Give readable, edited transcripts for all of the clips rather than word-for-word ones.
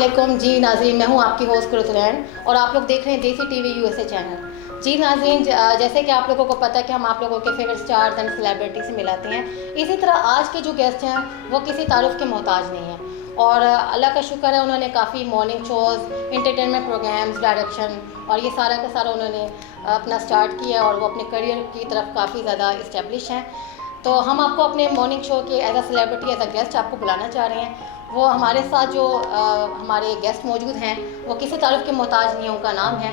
अस्सलामुअलैकुम जी नाज़रीन, मैं हूँ आपकी होस्ट कुरतुलैन और आप लोग देख रहे हैं देसी टीवी यूएसए चैनल। जी नाज़रीन, जैसे कि आप लोगों को पता है कि हम आप लोगों के फेवरेट स्टार्स एंड सेलिब्रिटी से मिलाते हैं, इसी तरह आज के जो गेस्ट हैं वो किसी तारुफ के मोहताज नहीं हैं और अल्लाह का शुक्र है उन्होंने काफ़ी morning shows, entertainment programmes, direction और ये सारा का सारा उन्होंने अपना स्टार्ट किया और वो अपने करियर की तरफ काफ़ी ज़्यादा इस्टेब्लिश हैं। तो हम आपको अपने मॉर्निंग शो के as a celebrity, as a guest आपको बुलाना चाह रहे हैं। वो हमारे साथ जो हमारे गेस्ट मौजूद हैं वो किसी तारुफ के मोहताज नहीं है, उनका नाम है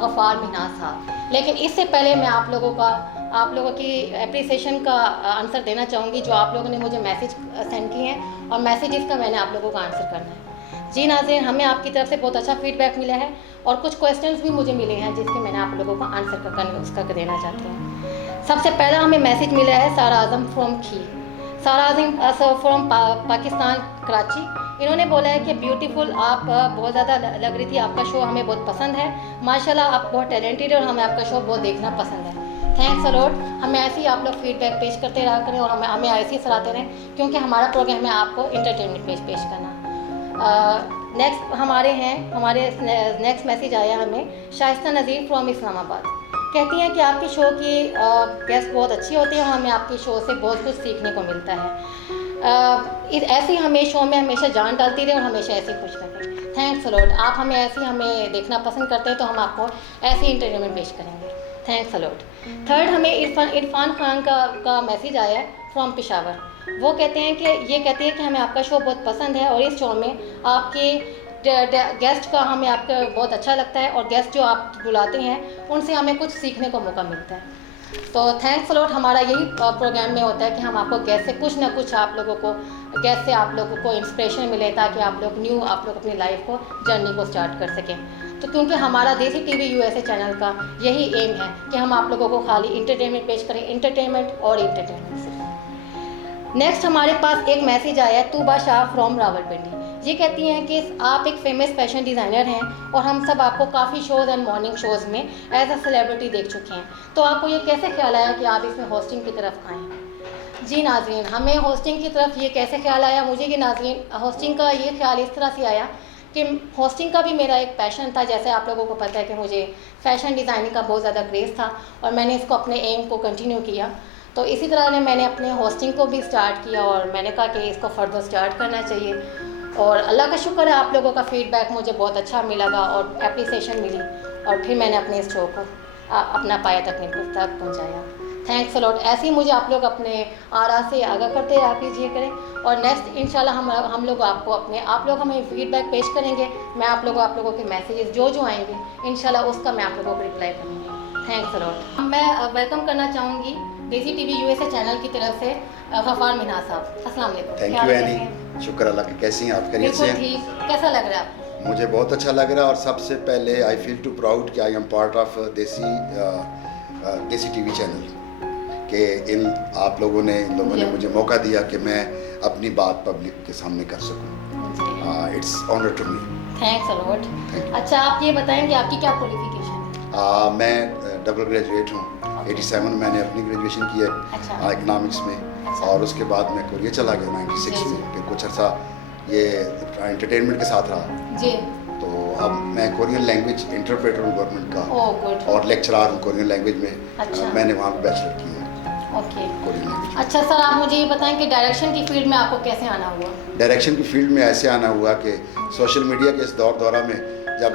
गफ़ार मिन्हाज साहब। लेकिन इससे पहले मैं आप लोगों की एप्रिसिएशन का आंसर देना चाहूँगी जो आप लोगों ने मुझे मैसेज सेंड किए हैं और मैसेजेस का मैंने आप लोगों का आंसर करना है। जी नाज़रीन, हमें आपकी तरफ से बहुत अच्छा फीडबैक मिला है और कुछ क्वेश्चंस भी मुझे मिले हैं जिसके मैंने आप लोगों को आंसर उसका देना चाहती हूँ। सबसे पहला हमें मैसेज मिला है सारा आज़म फ्रॉम खी। सारा आज़म फ्रॉम पाकिस्तान, कराची। इन्होंने बोला है कि ब्यूटीफुल, आप बहुत ज़्यादा लग रही थी, आपका शो हमें बहुत पसंद है, माशाल्लाह आप बहुत टैलेंटेड है और हमें आपका शो बहुत देखना पसंद है। Thanks a lot. हमें ऐसे ही आप लोग फीडबैक पेश करते रहा करें और हमें ऐसे ही सराहते रहें क्योंकि हमारा प्रोग्राम है आपको इंटरटेनमेंट पेश करना। हमारे नेक्स्ट मैसेज आया हमें शाइस्ता नज़ीर फ्रॉम इस्लामाबाद। कहती हैं कि आपके शो की गेस्ट बहुत अच्छी होती है और हमें आपके शो से बहुत कुछ सीखने को मिलता है। ऐसे ही हमें शो में हमेशा जान डालती रहे और हमेशा ऐसे ही खुश रखें। Thanks a lot. आप हमें ऐसे ही हमें देखना पसंद करते हैं तो हम आपको ऐसे ही इंटरटेनमेंट पेश करेंगे। Thanks a lot. थर्ड, हमें इरफान खान का मैसेज आया है फ्रॉम पेशावर। वो कहते हैं कि हमें आपका शो बहुत पसंद है और इस शो में आपके गेस्ट का हमें आपका बहुत अच्छा लगता है और गेस्ट जो आप बुलाते हैं उनसे हमें कुछ सीखने को मौका मिलता है। तो थैंक्स अलॉट। हमारा यही प्रोग्राम में होता है कि हम आपको गेस्ट से कुछ ना कुछ आप लोगों को इंस्पिरेशन मिले ताकि आप लोग अपनी लाइफ को जर्नी को स्टार्ट कर सकें। तो क्योंकि हमारा देसी टीवी यूएसए चैनल का यही एम है कि हम आप लोगों को खाली इंटरटेनमेंट पेश करें, इंटरटेनमेंट से। नेक्स्ट हमारे पास एक मैसेज आया है तूबा शाह फ्रॉम रावलपिंडी। ये कहती हैं कि आप एक फेमस फैशन डिज़ाइनर हैं और हम सब आपको काफ़ी शोज़ एंड मॉर्निंग शोज़ में एज अ सेलिब्रिटी देख चुके हैं, तो आपको ये कैसे ख्याल आया कि आप इसमें होस्टिंग की तरफ आएँ? जी नाज़रीन, हमें होस्टिंग की तरफ ये कैसे ख्याल आया, मुझे ये नाज़रीन होस्टिंग का ये ख्याल इस तरह से आया कि होस्टिंग का भी मेरा एक पैशन था। जैसे आप लोगों को पता है कि मुझे फ़ैशन डिज़ाइनिंग का बहुत ज़्यादा क्रेज़ था और मैंने इसको अपने एम को कंटिन्यू किया। तो इसी तरह मैंने अपने होस्टिंग को भी स्टार्ट किया और मैंने कहा कि इसको फर्दर स्टार्ट करना चाहिए और अल्लाह का शुक्र है आप लोगों का फीडबैक मुझे बहुत अच्छा मिला और एप्रिसिएशन मिली और फिर मैंने अपने इस शो को अपना पाया तक पहुँचाया। Thanks a lot. ऐसे ही मुझे आप लोग अपने आरा से आगाह करते रहा कीजिए करें और नेक्स्ट इंशाल्लाह हम लोग आप लोग हमें फीडबैक पेश करेंगे। मैं आप लोगों के मैसेजेस जो आएंगे इंशाल्लाह उसका मैं आप लोगों को रिप्लाई करूँगी। Thanks a lot. मैं वेलकम करना चाहूँगी देसी टीवी यूएसए चैनल की तरफ से गफ़ार मिन्हाज साहब। अस्सलाम वालेकुम। थैंक यू एनी, शुक्र अल्लाह की। कैसी हैं आप? खैरियत से हैं? ठीक। कैसा लग रहा है आपको? मुझे बहुत अच्छा लग रहा है और सबसे पहले आई फील टू प्राउड कि आई एम पार्ट ऑफ देसी टीवी चैनल कि आप लोगों ने मुझे मौका दिया कि मैं अपनी बात पब्लिक के सामने कर सकूं। It's honour to me. Thanks a lot. अच्छा, आप ये बताएं कि आपकी क्या क्वालिफिकेशन है? मैं डबल ग्रेजुएट हूँ। 87 मैंने अपनी ग्रेजुएशन की है इकनॉमिक्स में। और उसके बाद मैं कोरिया चला गया 96 में। फिर कुछ अर्सा ये एंटरटेनमेंट के साथ रहा जी। तो अब मैं कोरियन लैंग्वेज इंटरप्रेटर हूँ गवर्नमेंट का और लेक्चरर हूँ कोरियन लैंग्वेज में। मैंने वहाँ पर बैचलर किया ओके। Korean language. अच्छा सर, आप मुझे ये बताएं कि डायरेक्शन की फील्ड में आपको कैसे आना हुआ? डायरेक्शन की फील्ड में ऐसे आना हुआ कि सोशल मीडिया के इस दौरा में जब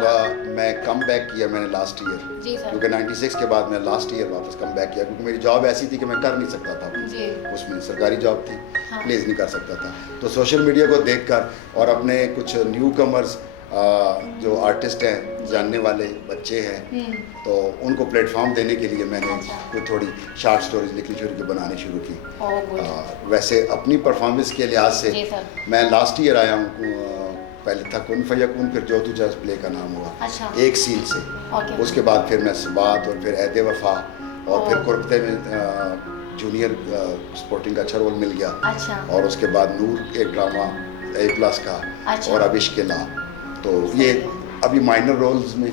मैं कम बैक किया मैंने लास्ट ईयर, क्योंकि 96 के बाद मैं लास्ट ईयर वापस कम बैक किया क्योंकि मेरी जॉब ऐसी थी कि मैं कर नहीं सकता था जी। उसमें सरकारी जॉब थी। प्लेस नहीं कर सकता था। तो सोशल मीडिया को देखकर और अपने कुछ न्यू कमर्स जो आर्टिस्ट हैं, जानने वाले बच्चे हैं, तो उनको प्लेटफॉर्म देने के लिए मैंने कोई थोड़ी शॉर्ट स्टोरीज लिखनी बनानी शुरू की। वैसे अपनी परफॉर्मेंस के लिहाज से मैं लास्ट ईयर आया हूँ। पहले था कुन फयकुन, फिर जो तुझा प्ले का नाम हुआ एक सीन से। उसके बाद फिर मैं सबात और फिर ऐदे वफा और फिर कुर्बते में जूनियर स्पोर्टिंग का अच्छा रोल मिल गया। और उसके बाद नूर एक ड्रामा A+ का और अब इश्क ला। तो ये अभी माइनर रोल्स में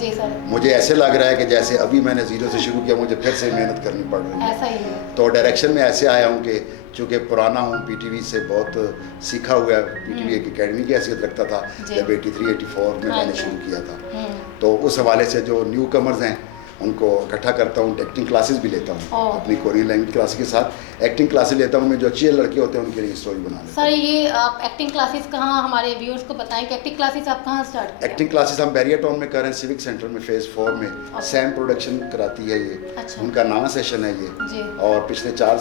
जी सर। मुझे ऐसे लग रहा है कि जैसे अभी मैंने ज़ीरो से शुरू किया, मुझे फिर से मेहनत करनी पड़ रही है। ऐसा ही है। तो डायरेक्शन में ऐसे आया हूँ कि चूँकि पुराना हूँ, पीटीवी से बहुत सीखा हुआ है, पीटीवी एक एकेडमी की हैसियत रखता था जब 83-84 में मैंने शुरू किया था। तो उस हवाले से जो न्यू कमर्स हैं उनको इकट्ठा करता हूँ, एक्टिंग क्लासेस भी लेता हूँ, अपनी कोरियन लैंग्वेज क्लास के साथ एक्टिंग क्लासेस लेता हूँ मैं। जो अच्छे लड़के होते हैं उनके लिए स्टोरी बना लेता हूँ। सर ये आप एक्टिंग क्लासेस कहाँ, हमारे व्यूअर्स को बताएं कि एक्टिंग क्लासेस आप कहाँ स्टार्ट किए? एक्टिंग क्लासेस हम बैरियर टाउन में कर रहे हैं, सिविक सेंटर में फेज़ 4 में। सैम प्रोडक्शन कराती है ये। अच्छा। उनका नया सेशन है ये जी। और पिछले 4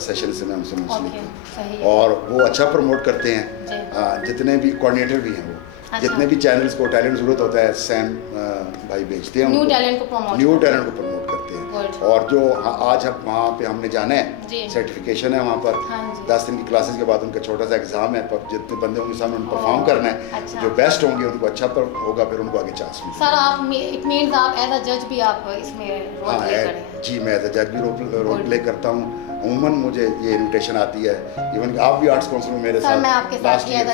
सेशन से मैं उनसे मुंसलिक ओके, सही हूँ है। और वो अच्छा प्रमोट करते हैं। जी। जितने भी कोऑर्डिनेटर भी हैं वो, अच्छा। जितने भी चैनल्स को टैलेंट ज़रूरत होता है सैम भाई भेजते हैं, न्यू उनको टैलेंट को प्रमोट न्यू टैलेंट को प्रमोट करते हैं। Good। और जो आज हम वहाँ पे हमने जाना जी। है, सर्टिफिकेशन है वहाँ पर। हाँ जी। 10 दिन की क्लासेस के बाद उनका छोटा सा एग्जाम है, पर जितने बंदे उनके सामने परफॉर्म करना है, अच्छा। जो बेस्ट होंगे उनको अच्छा पर होगा, फिर उनको आगे चांस मिलेगा। सर आप इट मीन्स आप एज अ जज भी आप इसमें रोल हाँ प्ले करें? जी, मैं एज अ जज भी रोल प्ले करता हूँ। अमूमन मुझे ये इनविटेशन आती है, इवन आप भी आर्ट्स काउंसिल में मेरे सर, साथ मैं आपके साथ last he year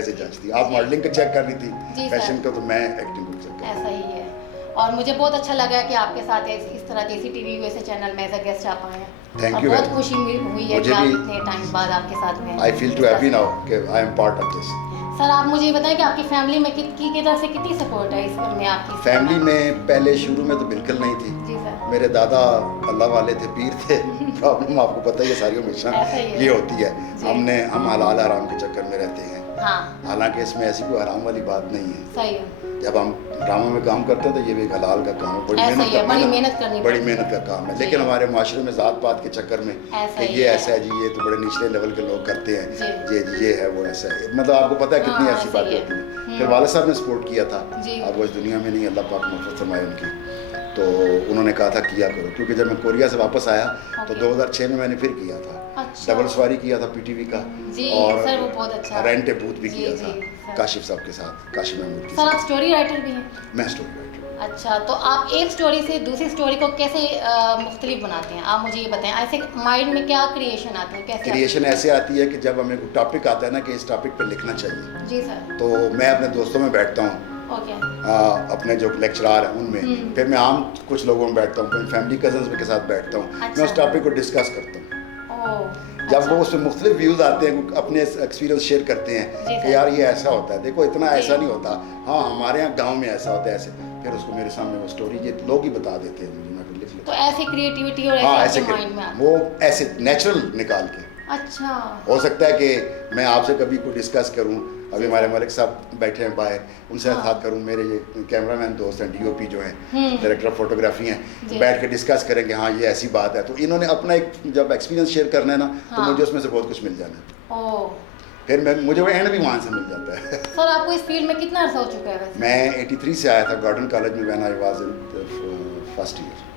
as a judge थी। आप मॉडलिंग का चेक कर रही जी, थी, सर। फैशन का, तो मैं एक्टिंग को चेक कर रहा ऐसा ही है। और मुझे बहुत अच्छा लगा कि आपके साथ इस तरह देसी टीवी यूएसए चैनल में एज अ गेस्ट आप आए हैं। Thank और you बहुत very खुशी हुई है मुझे कि आप भी- इतने टाइम बाद आपके साथ में। I feel to happy now कि I am part of this. Sir आप मुझे ये बताएं कि आपकी फैमिली में की तरफ से कितनी सपोर्ट है इसमें आपकी? फैमिली में पहले शुरू में तो बिल्कुल नहीं थी। जी सर। मेरे दादा अल्लाह वाले थे, पीर थे। प्रॉब्लम आपको पता ही है, सारी हमेशा ऐसा ही है। ये होती है। हम हलाल हराम के चक्कर में रहते हैं। हाँ हालांकि इसमें ऐसी कोई हराम वाली बात नहीं है। सही है। जब हम ड्रामा में काम करते हैं तो ये भी एक हलाल का काम है, बड़ी ऐसा ही है, बड़ी मेहनत करनी बड़ी पड़ती मेहनत का काम है। जी। लेकिन हमारे माशरे में ज़ात पात के चक्कर में ऐसा कि ही ये है। ऐसा है जी, ये तो बड़े निचले लेवल के लोग करते हैं, जी। ये है वो ऐसा है, मतलब आपको पता है कितनी हाँ, ऐसी ऐसा ही बातें है। होती हैं। फिर वाले साहब ने सपोर्ट किया था, जी। अब वो इस दुनिया में नहीं, अल्लाह पाक मग़फ़िरत फरमाए उनकी। तो उन्होंने कहा था किया करो, क्योंकि जब मैं कोरिया से वापस आया तो ओके। 2006 में मैंने फिर किया था। अच्छा। डबल सवारी किया था पीटीवी का, जी, और सर वो बहुत अच्छा। रेंट ए बूथ भी जी, किया जी, था सर। काशिफ साहब के साथ, काशिफ महमूद के सर साथ। आप स्टोरी राइटर भी हैं? मैं स्टोरी राइटर। अच्छा, तो आप एक स्टोरी से दूसरी स्टोरी को कैसे मुख्तलिफ बनाते हैं? आप मुझे ये बताएं, ऐसे माइंड में क्या क्रिएशन आती है, कैसे क्रिएशन ऐसे आती है कि जब हमें कोई टॉपिक आता है ना कि इस टॉपिक पे लिखना चाहिए, जी सर। तो मैं अपने दोस्तों में बैठता हूँ, ओके। अपने जो लेक्चरार हैं उनमें, फिर मैं आम कुछ लोगों में बैठता हूँ, फिर फैमिली कजन्स के साथ बैठता हूँ, मैं उस अच्छा। टॉपिक को डिस्कस करता हूँ। ओह, जब अच्छा। वो उसमें मुख्तलिफ व्यूज़ आते हैं, वो अपने एक्सपीरियंस शेयर करते हैं जी सर। कि यार ये ऐसा होता है, देखो इतना जी। ऐसा नहीं होता, हाँ हमारे यहाँ गाँव में ऐसा होता है ऐसे, फिर उसको मेरे सामने वो स्टोरी ये लोग ही बता देते हैं मुझे, मैं फिर लिख लेता तो ऐसी क्रिएटिविटी और हूँ। हाँ ऐसे ऐसे आपके माइंड में आता वो ऐसे नेचुरल निकाल के। अच्छा। हो सकता है कि मैं आपसे कभी कोई डिस्कस करूं, अभी हमारे मलिक साहब बैठे हैं बाहर, उनसे हाँ। बात करूं, मेरे ये कैमरामैन दोस्त हैं, डीओपी जो हैं, हम्म। डायरेक्टर ऑफ फोटोग्राफी हैं, जी। बैठ के डिस्कस करेंगे, हाँ ये ऐसी बात है, तो इन्होंने अपना एक जब एक्सपीरियंस शेयर करना है ना, तो हाँ। मुझे उसमें से बहुत कुछ मिल जाना है, ओह, फिर मुझे वो एंड भी वहाँ से मिल जाता है। सर आपको इस फील्ड में कितना अर्सा हो चुका है वैसे? मैं 83 से आया था गॉर्डन कॉलेज में, when I was in first year.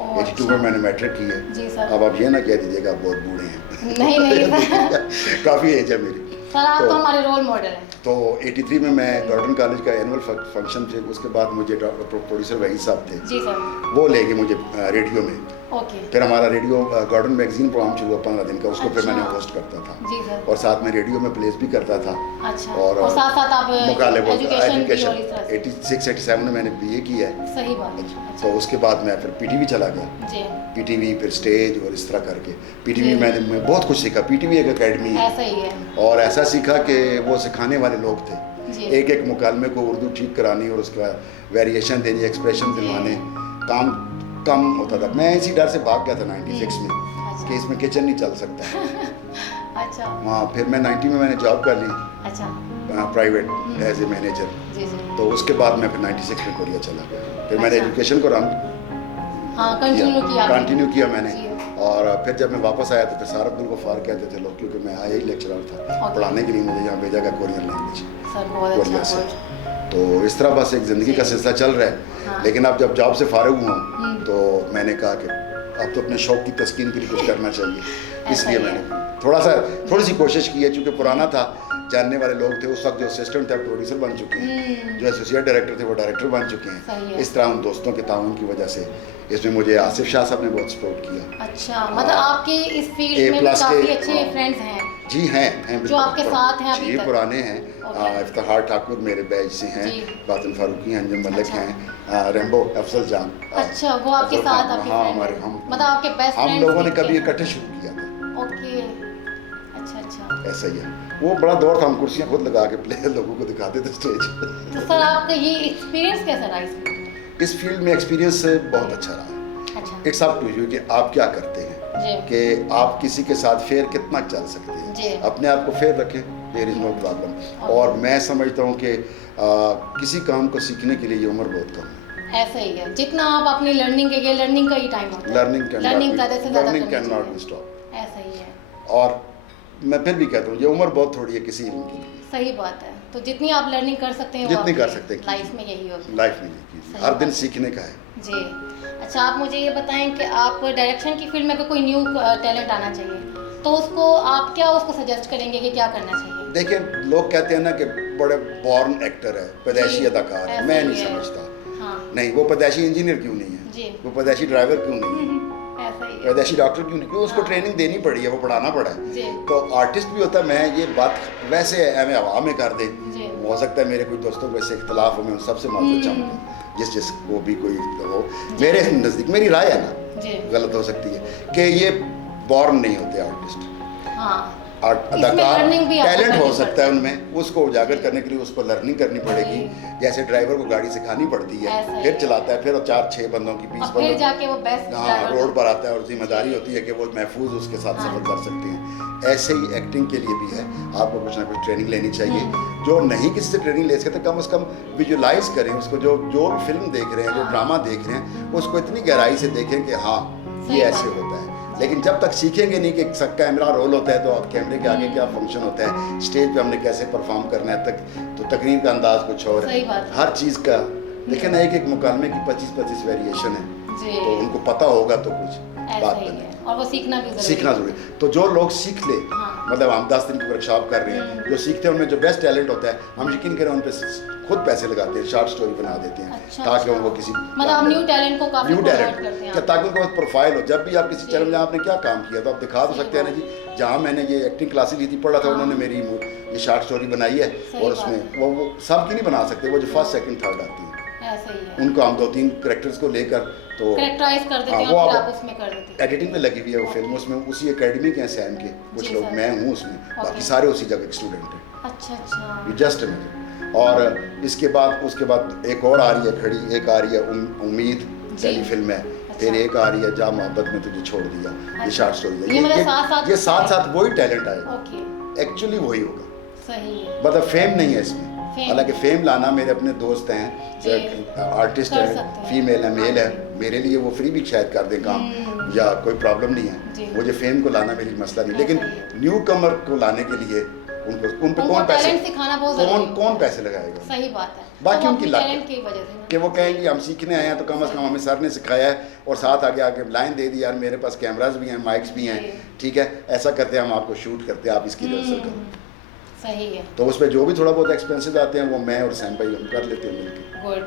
Oh, 82 में मैंने मैट्रिक की है। जी सर। अब आप ये ना कह दीजिएगा आप बहुत बूढ़े हैं। नहीं नहीं सर। काफ़ी एज है मेरी। सर आप तो हमारे रोल मॉडल हैं। तो 83 में मैं गॉर्डन कॉलेज का एनुअल फंक्शन थे, उसके बाद मुझे प्रोड्यूसर वहीद साहब थे, जी सर। वो ले गए मुझे रेडियो में। ओके। फिर हमारा रेडियो गॉर्डन मैगजीन प्रोग्राम शुरू हुआ 15 दिन का, उसको फिर अच्छा। मैंने होस्ट करता था, जी सर। और साथ में रेडियो में प्लेस भी करता था। अच्छा। और साथ साथ आप मुकाले एजुकेशन भी और इस तरह से। 86-87 में मैंने BA किया है। सही बात है। तो उसके बाद मैं फिर PTV चला गया, जी। PTV फिर स्टेज और इस तरह करके PTV जी। मैं बहुत कुछ सीखा। PTV एक अकेडमी है, ऐसा ही है। और ऐसा सीखा कि वो सिखाने वाले लोग थे, जी। एक एक मुकालमे को उर्दू ठीक करानी और उसका वेरिएशन देनी, एक्सप्रेशन जी। दिलवाने, काम कम होता था। मैं इसी डर से भाग गया था 96 में अच्छा। कि इसमें किचन नहीं चल सकता। अच्छा। वहाँ फिर मैं 90 में मैंने जॉब कर ली अच्छा। Private as a manager. जी जी। तो उसके बाद मैं फिर 96 में कोरिया चला गया, फिर मैंने अच्छा। एजुकेशन को रन हाँ कंटिन्यू किया आपने। कंटिन्यू किया मैंने। जी। और फिर जब मैं वापस आया तो फिर सारा अब्दुल गफ्फार कहते थे लोग, क्योंकि मैं आया ही लेक्चरर था, ओके। पढ़ाने के लिए मुझे यहाँ भेजा गया कोरियन लैंग्वेज सर बहुत कोरिया अच्छा से। बहुत। तो इस तरह बस एक ज़िंदगी का जी। सिलसिला चल रहा है। हाँ। लेकिन अब जब जॉब से फारिग हुआ हम्म। तो मैंने कहा कि अब तो अपने शौक की तस्कीन के लिए कुछ करना चाहिए, इसलिए ही है। मैंने थोड़ी सी कोशिश की है, चूँकि पुराना था, जानने वाले लोग थे उस वक्त, जो असिस्टेंट थे प्रोड्यूसर बन चुके हैं, जो एसोसिएट डायरेक्टर थे वो डायरेक्टर बन चुके सही हैं। है। इस तरह उन दोस्तों के ताउन की वजह से इसमें मुझे आसिफ शाह साहब ने बहुत सपोर्ट किया। अच्छा, मतलब आपके इस फील्ड में भी A+ काफी के- अच्छे फ्रेंड्स हैं जी हैं जो आपके साथ हैं अभी जी तक? पुराने हैं, इफ्तिखार ठाकुर मेरे बैच से हैं, जी। बातिन फारूकी हैं, अंजुम मलिक अच्छा। हैं, रेम्बो अफजल जान। अच्छा, वो आपके अफजल साथ खान, आपके हाँ friend हमारे हैं। हम मतलब आपके बेस्ट हम फ्रेंड्स लोगों ने भी कभी थे। इकट्ठे शुरू किया था। ओके, अच्छा अच्छा। ऐसा ही है, वो बड़ा दौर था, हम कुर्सियाँ खुद लगा के प्ले लोगों को दिखाते थे स्टेज। तो सर आपका ये एक्सपीरियंस कैसा रहा इस फील्ड में? इस फील्ड में एक्सपीरियंस बहुत अच्छा रहा है। अच्छा इट्स अप टू यू कि आप क्या करते हैं, जी कि आप किसी के साथ फेयर कितना चल सकते जी। हैं। अपने आप को फेयर रखें, देयर इज़ नो प्रॉब्लम। और मैं समझता हूँ कि किसी काम को सीखने के लिए ये उम्र बहुत कम है। ऐसा ही है, जितना आप अपनी लर्निंग के लर्निंग का ही टाइम होता है। लर्निंग ज़्यादा से ज़्यादा कैन करनी नॉट चाहिए। Be stop. ऐसा ही है, और मैं फिर भी कहता हूँ ये उम्र बहुत थोड़ी है किसी इल्म के लिए। सही बात है। तो जितनी आप लर्निंग कर सकते हैं वो जितनी कर आपकी सकते हैं लाइफ में यही होगी। लाइफ में ये कीजिए, सही हर बात दिन है। सीखने का है। जी। अच्छा, आप मुझे ये बताएं कि आप डायरेक्शन की फील्ड में अगर कोई न्यू टैलेंट आना चाहिए तो उसको आप क्या उसको सजेस्ट करेंगे कि क्या करना चाहिए? देखिए, लोग कहते हैं ना कि बड़े बॉर्न एक्टर है, पैदाइशी जी, अदाकार है। ऐसा मैं ही नहीं है। समझता। हाँ नहीं, वो पैदाइशी इंजीनियर क्यों नहीं है, जी। वो पैदाइशी ड्राइवर क्यों नहीं है, ऐसा ही है। पैदाइशी डॉक्टर क्यों नहीं, क्यों उसको हाँ। ट्रेनिंग देनी पड़ी है, वो पढ़ाना पड़ा है। जी तो आर्टिस्ट भी होता है। मैं ये बात वैसे एम हवा में कर दे, जी। हो सकता है मेरे कुछ दोस्तों को इससे इख्तलाफ हो, मैं उन सबसे माफी चाहूँगा जिसको भी कोई हो। मेरे नज़दीक, मेरी राय है ना, जी गलत हो सकती है, कि ये बॉर्न नहीं होते आर्टिस्ट। हाँ अदाकार learning भी आपको टैलेंट हो करनी सकता है पड़ती उनमें, उसको उजागर करने के लिए उसको लर्निंग करनी पड़ेगी। जैसे ड्राइवर को गाड़ी सिखानी पड़ती है, ऐसा ही फिर है। चलाता है, फिर 4-6 बंदों की 20 और फिर बंदों जाके वो बेस्ट हाँ ड्राइवर रोड पर आता है और जिम्मेदारी होती है कि वो महफूज उसके साथ हाँ। सफर कर सकते हैं। ऐसे ही एक्टिंग के लिए भी है, आपको कुछ ना कुछ ट्रेनिंग लेनी चाहिए। हम्म। जो नहीं किसी से ट्रेनिंग ले सकते, कम से कम विजुलाइज करें उसको। जो जो भी फिल्म देख रहे हैं, जो हाँ। ड्रामा देख रहे हैं, उसको इतनी गहराई से देखें कि हाँ सही ये बात ऐसे है। होता है। लेकिन जब तक सीखेंगे नहीं कि कैमरा रोल होता है तो आप कैमरे के आगे क्या फंक्शन होता है, स्टेज पे हमने कैसे परफॉर्म करना है, तो तकरीर का अंदाज कुछ और सही है। बात है। हर चीज़ का देखिए ना, एक मुकालमे की 25-25 वेरिएशन है, जी तो उनको पता होगा तो कुछ ऐसा बात ही बने। है, और वो सीखना भी जरूरी सीखना है। जरूरी है। तो जो लोग सीख ले, हाँ। मतलब हम 10 दिन की वर्कशॉप कर रहे हैं, जो सीखते हैं उनमें जो बेस्ट टैलेंट होता है, हम यकीन करें उन पे खुद पैसे लगाते हैं, शॉर्ट स्टोरी बना देते हैं, अच्छा, ताकि अच्छा। उनको किसी मतलब आप न्यू टैलेंट को काफी न्यू प्रमोट टैलेंट करते हैं क्या, आप। ताकि उनको प्रोफाइल हो। जब भी आप किसी जी। चैनल में आपने क्या काम किया तो आप दिखा तो सही सकते हैं ना बात। जी, जहाँ मैंने ये एक्टिंग क्लासेस ली थी, पढ़ा था, हाँ। उन्होंने मेरी ये शॉर्ट स्टोरी बनाई है। सही और बात उसमें है। वो सब की नहीं बना सकते, वो जो फर्स्ट सेकंड थर्ड आती है ऐसा ही है, उनको हम 2-3 करेक्टर्स को लेकर तो करेक्टराइज कर देते हाँ, हैं वो और फिर आप- आप उसमें कर देते हैं। एडिटिंग पे लगी हुई है वो फिल्म। उसमें उसी एकेडमी के हैं सैम के कुछ जी लोग, सर। मैं हूँ उसमें, बाकी ओके। सारे उसी जगह के स्टूडेंट हैं। अच्छा अच्छा। You just imagine. और इसके बाद उसके बाद एक और आ रही है खड़ी, एक आ रही है उम्मीद, जी। टेली फिल्म है। फिर अच्छा। एक आ रही है जा मोहब्बत में तुझे छोड़ दिया, ये अच्छा। शॉर्ट स्टोरी ये मतलब है। साथ-साथ ये साथ साथ वही टैलेंट आएगा, ओके, एक्चुअली वही होगा। सही है। मतलब फेम नहीं है इसमें। फेम। हालांकि फेम लाना, मेरे अपने दोस्त हैं, जी। आर्टिस्ट कर हैं, सकते हैं। फीमेल है, मेल है, हाँ जी। मेरे लिए वो फ्री भी शायद कर दें काम, या कोई प्रॉब्लम नहीं जी। है। मुझे फेम को लाना मेरी मसला नहीं, ऐसा लेकिन ही है। न्यू कमर को लाने के लिए उन पे उनको कौन पैसे, टैलेंट सिखाना बहुत जरूरी है। कौन पैसे लगाएगा। सही बात है। बाकी तो उनकी अपनी लात टैलेंट की वजह से ना। कि वो कहेंगे हम सीखने आए हैं, तो कम से कम हमें सर ने सिखाया है, और साथ आगे आके लाइन दे दी, यार मेरे पास कैमराज भी हैं, माइक्स भी हैं, जी। ठीक है, ऐसा करते हैं, हम आपको शूट करते हैं, आप इसकी रिहर्सल करो। सही है, तो उस पर जो भी थोड़ा बहुत एक्सपेंसेस आते हैं वो मैं और सैम भाई हम कर लेते हैं मिलके। गुड।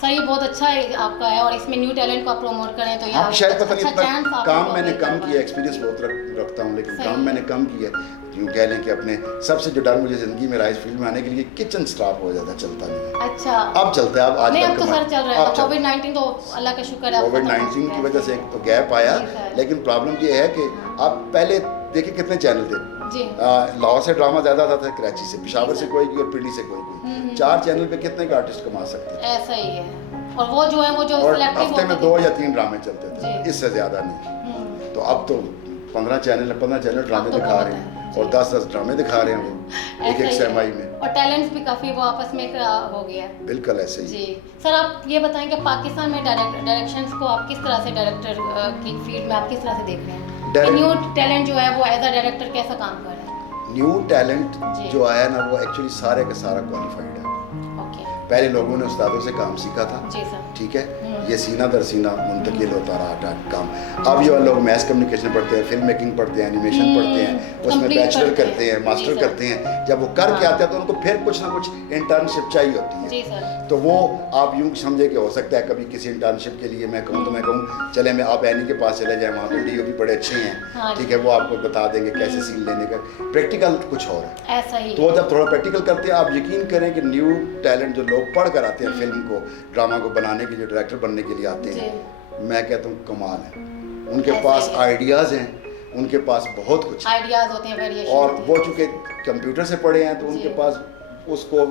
सर ये बहुत अच्छा है आपका है, और इसमें न्यू टैलेंट को आप प्रमोट करें तो ये हाँ, शायद पता नहीं अच्छा chance इतना आपको काम मैंने मिल कम जाएगा। किया, एक्सपीरियंस बहुत रखता हूँ, लेकिन सही काम है। मैंने कम किया। यूँ कह लें कि अपने सबसे जो डर मुझे ज़िंदगी में रहा इस फील्ड में आने के लिए, किचन स्टाफ हो जाता, चलता नहीं है। अच्छा, अब चलता है, अब आज नहीं अब तो सर चल रहा है, कोविड-19 तो अल्लाह का शुक्र है। कोविड-19 की वजह से एक तो गैप आया, जी सर। लेकिन प्रॉब्लम ये है कि आप पहले देखिए कितने चैनल थे। जी लाहौर से ड्रामा ज़्यादा आता था, कराची से, पेशावर जी से सर। कोई और पिंडी से कोई 4 चैनल पे कितने का आर्टिस्ट कमा सकते थे। ऐसा ही है, और वो जो है वो जो और सिलेक्टिव हफ्ते में होते 2 थे। या 3 ड्रामे चलते थे, जी। इससे ज़्यादा नहीं। हम्म, तो अब तो 15 चैनल ड्रामे तो दिखा बहुत रहे है, हैं, जी। और 10-10 ड्रामे दिखा रहे हैं वो एक ऐसा ही है। सेमाई में। और टैलेंट्स भी काफ़ी वो आपस में हो गया है। बिल्कुल ऐसे ही। जी सर, आप ये बताएं कि पाकिस्तान में डायरेक्शंस को आप किस तरह से डायरेक्टर की फील्ड में आप किस तरह से देख रहे हैं? न्यू टैलेंट जो है वो एज अ डायरेक्टर कैसा काम कर रहा है? न्यू टैलेंट जी। जो आया ना, वो एक्चुअली सारे का सारा क्वालिफाइड है। ओके, पहले लोगों ने उस्तादों से काम सीखा था, जी सर। ठीक है, ये सीना दर सीना मुंतकिल होता रहा काम। अब जो लोग मैस कम्युनिकेशन पढ़ते हैं, फिल्म मेकिंग पढ़ते हैं, एनिमेशन पढ़ते हैं, उसमें बैचलर करते हैं, मास्टर करते हैं, जब वो करके आते हैं तो उनको फिर कुछ ना कुछ इंटर्नशिप चाहिए होती है। तो वो आप यूँ समझे कि हो सकता है कभी किसी इंटर्नशिप के लिए मैं कहूँ तो मैं कहूँ चले मैं आप एनी के पास चले जाएँ, वहाँ पे DOP बड़े अच्छे हैं, ठीक है, वो आपको बता देंगे कैसे सीन लेने का। प्रैक्टिकल कुछ और है ऐसा ही। तो वो जब थोड़ा प्रैक्टिकल करते हैं, आप यकीन करें कि न्यू टैलेंट जो लोग पढ़ कर आते हैं फिल्म को, ड्रामा को बनाने के लिए, डायरेक्टर बनने के लिए आते हैं, मैं कहता हूँ कमाल है। उनके पास आइडियाज़ हैं, उनके पास बहुत कुछ आइडियाज़ होते हैं, वेरिएशन, और वो चूँकि कंप्यूटर से पढ़े हैं तो उनके पास उसको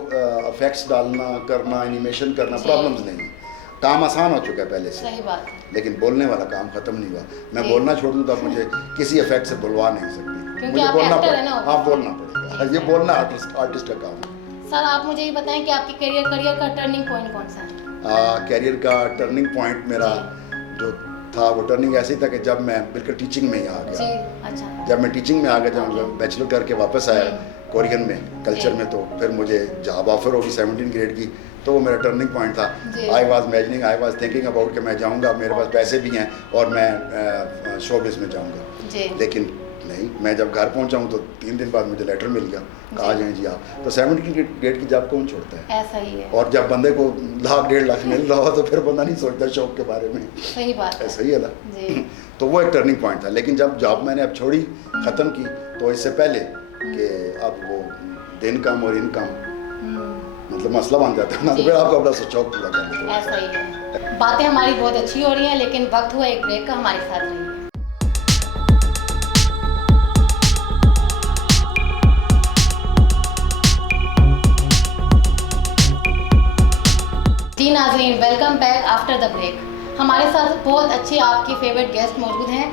इफेक्ट्स डालना, करना, एनिमेशन करना प्रॉब्लम्स नहीं है। काम आसान हो चुका है पहले से। सही बात है। लेकिन बोलने वाला काम खत्म नहीं हुआ। मैं बोलना छोड़ दूँ तो आप मुझे किसी इफेक्ट से बुलवा नहीं सकती, मुझे बोलना पड़ेगा। हाँ, बोलना पड़ेगा, ये बोलना आर्टिस्ट का काम है। सर आप मुझे ये बताएं कि आपकी करियर का टर्निंग पॉइंट कौन सा है? कैरियर का टर्निंग पॉइंट मेरा जो था वो टर्निंग ऐसे ही था कि जब मैं बिल्कुल टीचिंग में ही आ गया। अच्छा। जब मैं टीचिंग में आ गया, जब बैचलर करके वापस आया कोरियन में कल्चर में, तो फिर मुझे जॉब ऑफर होगी 17 ग्रेड की, तो वो मेरा टर्निंग पॉइंट था। आई वाज थिंकिंग अबाउट कि मैं जाऊंगा, मेरे पास पैसे भी हैं और मैं शोबिज़ में जाऊंगा। लेकिन नहीं, मैं जब घर पहुंचा हूं तो 3 दिन बाद मुझे लेटर मिल गया, कहा जाए जी आप तो 17 ग्रेड की जॉब कौन छोड़ता है? ऐसा ही है। और जब बंदे को लाख 1.5 लाख मिल रहा हो तो फिर बंदा नहीं सोचता शौक के बारे में। सही बात है। ऐसा ही है ना। तो वो एक टर्निंग पॉइंट था। लेकिन जब जॉब मैंने अब छोड़ी, ख़त्म की, तो इससे पहले कि अब वो दिन कम और इनकम मतलब मसला बन जाता है ना, तो फिर आपको अपना शौक पूरा करना चाहिए। ऐसा ही है। बातें हमारी बहुत अच्छी हो रही हैं, लेकिन वक्त हुआ एक ब्रेक का, हमारे साथ रहिए। जी नाज़रीन, welcome back after the break. हमारे साथ बहुत अच्छे आपके फेवरेट गेस्ट मौजूद हैं,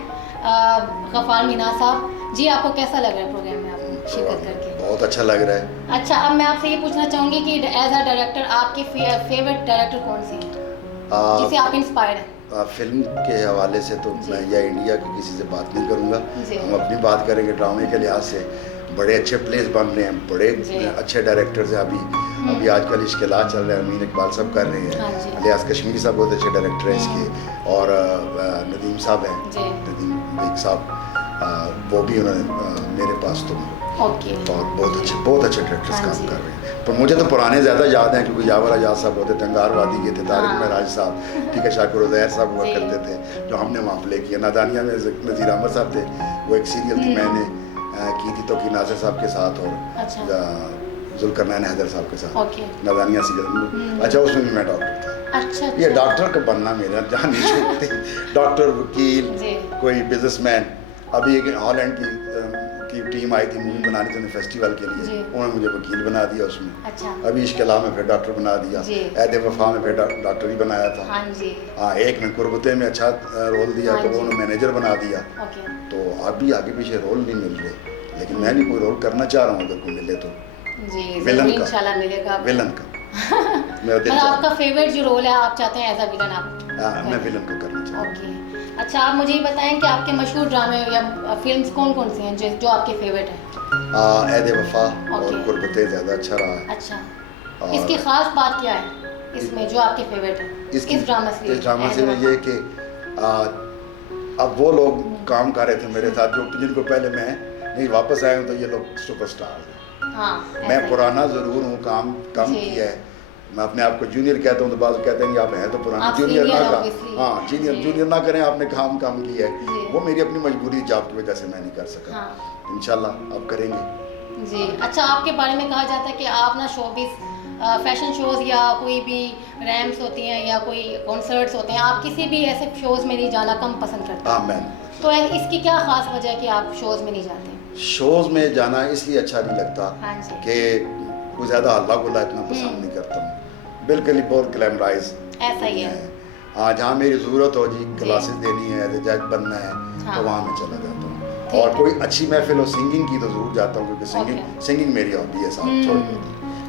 गफ़ार मीना साहब। जी आपको कैसा लग रहा है प्रोग्राम में आप शिरकत करके? बहुत अच्छा लग रहा है। अच्छा, अब मैं आपसे ये पूछना चाहूँगी कि एज अ डायरेक्टर आपके फेवरेट डायरेक्टर कौन से हैं जिसे आप इंस्पायर्ड हैं? फिल्म के हवाले से तो मैं या इंडिया की किसी से बात नहीं करूँगा, हम अपनी बात करेंगे। ड्रामे के लिहाज से बड़े अच्छे प्लेस बन रहे हैं, बड़े अच्छे डायरेक्टर्स हैं। अभी आजकल इश्किलात चल रहे हैं, अमीन इकबाल सब कर रहे हैं, लियाज कश्मीरी साहब बहुत अच्छे डायरेक्टर हैं इसके, और नदीम साहब हैं, नदीम बेग साहब, वो भी उन्होंने मेरे पास तो और बहुत अच्छे डायरेक्टर्स काम कर रहे हैं। पर मुझे तो पुराने ज़्यादा याद हैं, क्योंकि यावर आजाद साहब होते थे, अंगारवादी के थे, तारिक महराज साहब, ठीक है, शाकिर उज़ैर साहब हुआ करते थे, जो हमने वहाँ प्ले किया। नादानिया में नज़ीर अहमद साहब थे, वो एक सीरियल थी मैंने की थी तो की नासिर साहब के साथ और जुल्करनैन हैदर साहब के साथ, नादानिया सीरियल। अच्छा, उसमें भी मैं डॉक्टर था। अच्छा। ये डॉक्टर का बनना मेरा जान नहीं छूटती। डॉक्टर, वकील, कोई बिजनेसमैन। अभी एक हॉलैंड की टीम आई थी मूवी बनानी थी फेस्टिवल के लिए, उन्होंने मुझे वकील बना दिया उसमें। अच्छा। अभी इश्किला में फिर डॉक्टर बना दिया, ऐद वफा में फिर डॉक्टर ही बनाया था। हाँ, एक में कुर्बते में अच्छा रोल दिया तो उन्होंने मैनेजर बना दिया। तो अभी आगे पीछे रोल नहीं मिल रहे, लेकिन मैं भी कोई रोल करना चाह रहा हूँ, अगर कोई मिले तो विलन का, इंशाल्लाह मिलेगा। विलन का मेरा दिल आपका फेवरेट जो रोल है आप चाहते हैं एज अ विलन आप? मैं विलन को करना चाहता हूँ। अच्छा, आप मुझे ये बताएं कि आपके मशहूर ड्रामे या फिल्म्स कौन कौन सी हैं जो आपके फेवरेट हैं? ऐद वफा और कुर्बते ज़्यादा अच्छा रहा है। अच्छा, इसकी खास बात क्या है इसमें जो आपके फेवरेट है इस ड्रामा से? ये कि अब वो लोग काम कर रहे थे मेरे साथ जो जिनको पहले मैं नहीं वापस आया हूँ, तो ये लोग सुपरस्टार हैं। मैं पुराना ज़रूर हूँ, काम कम किया है, मैं अपने आप को जूनियर कहता हूँ, तो बाज़ कहते हैं कि आप हैं तो पुराना, जूनियर ना कर, हाँ जूनियर ना करें, आपने काम कम किया है। वो मेरी अपनी मजबूरी जॉब की वजह से मैं नहीं कर सका। इंशाल्लाह अब करेंगे जी। अच्छा, आपके बारे में कहा जाता है कि आप ना शोबिस फैशन शोज़ या कोई भी रैम्स होती हैं या कोई कॉन्सर्ट्स होते हैं, आप किसी भी ऐसे शोज़ में नहीं जाना कम पसंद करते? हाँ, मैं तो इसकी क्या ख़ास वजह है कि आप शोज़ में नहीं जाते? शोज़ में जाना इसलिए अच्छा नहीं लगता कि कुछ ज़्यादा हल्ला गुल्ला इतना पसंद नहीं करता हूँ, बिल्कुल ही बहुत ग्लैमराइज ऐसा ही है। हाँ, जहाँ मेरी ज़रूरत हो जी, क्लासेस देनी है, जज बनना है, तो वहाँ मैं चला जाता हूँ। और कोई अच्छी महफिल हो सिंगिंग की तो ज़रूर जाता हूँ, क्योंकि सिंगिंग मेरी हॉबी है साथ छोड़ दी,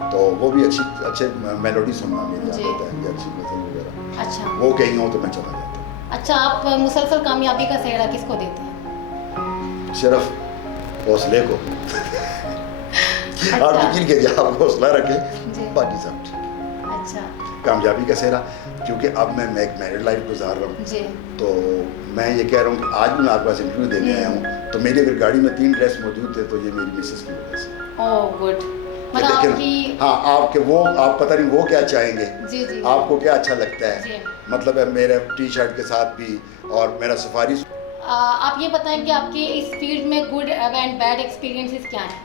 तो वो भी अच्छे मेलोडी सुनना मेरी आदत है, ये अच्छी गज़ल वगैरह। अच्छा, वो कहीं हो तो मैं चला जाता हूँ। अच्छा, आप मुसलसल कामयाबी का सेहरा किसको देते हैं? सिर्फ हौसले को। आप यकीन कीजिए, आप हौसला रखें, बाकी सब। अच्छा, कामयाबी का सेहरा, क्योंकि अब मैं एक मैरिड लाइफ गुजार रहा हूँ। जी। तो मैं ये कह रहा हूँ कि आज भी मैं आपके पास इंटरव्यू देने आया हूँ, तो मेरी अगर गाड़ी में 3 ड्रेस मौजूद थे तो ये मेरी मिसेस की वजह से। Oh good. कि मतलब देखें, आपकी हाँ आपके वो आप पता नहीं वो क्या चाहेंगे, जी जी आपको क्या अच्छा लगता है, जी। मतलब है मेरे टी शर्ट के साथ भी और मेरा सफारी। आप ये बताएं कि आपके इस फील्ड में गुड एंड बैड एक्सपीरियंसेस क्या हैं?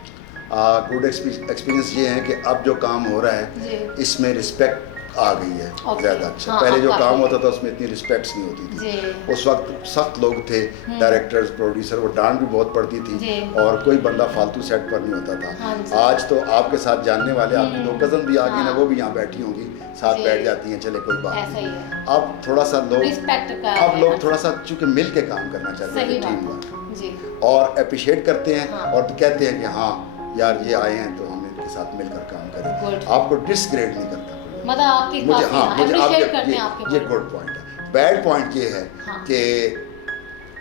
गुड एक्सपीरियंस ये है कि अब जो काम हो रहा है जी। इसमें रिस्पेक्ट आ गई है Okay. ज़्यादा अच्छा। हाँ, पहले अब जो काफी काम है। होता था उसमें इतनी रिस्पेक्ट्स नहीं होती थी। जी। उस वक्त सख्त लोग थे, डायरेक्टर्स प्रोड्यूसर, वो डांट भी बहुत पड़ती थी जी। और कोई बंदा फालतू सेट पर नहीं होता था। हाँ जी। आज तो आपके साथ जानने वाले आपकी 2 कज़न भी आ गई ना, हाँ। वो भी यहाँ बैठी होंगी, साथ जी। बैठ जाती हैं, चले कोई बात ऐसा ही नहीं। है। अब थोड़ा सा लोग रिस्पेक्ट का अब है। लोग थोड़ा सा चूँकि मिल के काम करना चाहते सही हैं, टीम बात वर्क, है। जी। और अप्रिशिएट करते हैं हाँ। और कहते हैं कि हाँ यार ये आए हैं तो हम इनके साथ मिलकर काम करें। Good. आपको डिसग्रेड नहीं करता कोई। मतलब आपकी मुझे काफी हाँ मुझे appreciate करते हैं आपके ये work। गुड पॉइंट है। बैड पॉइंट ये है हाँ। कि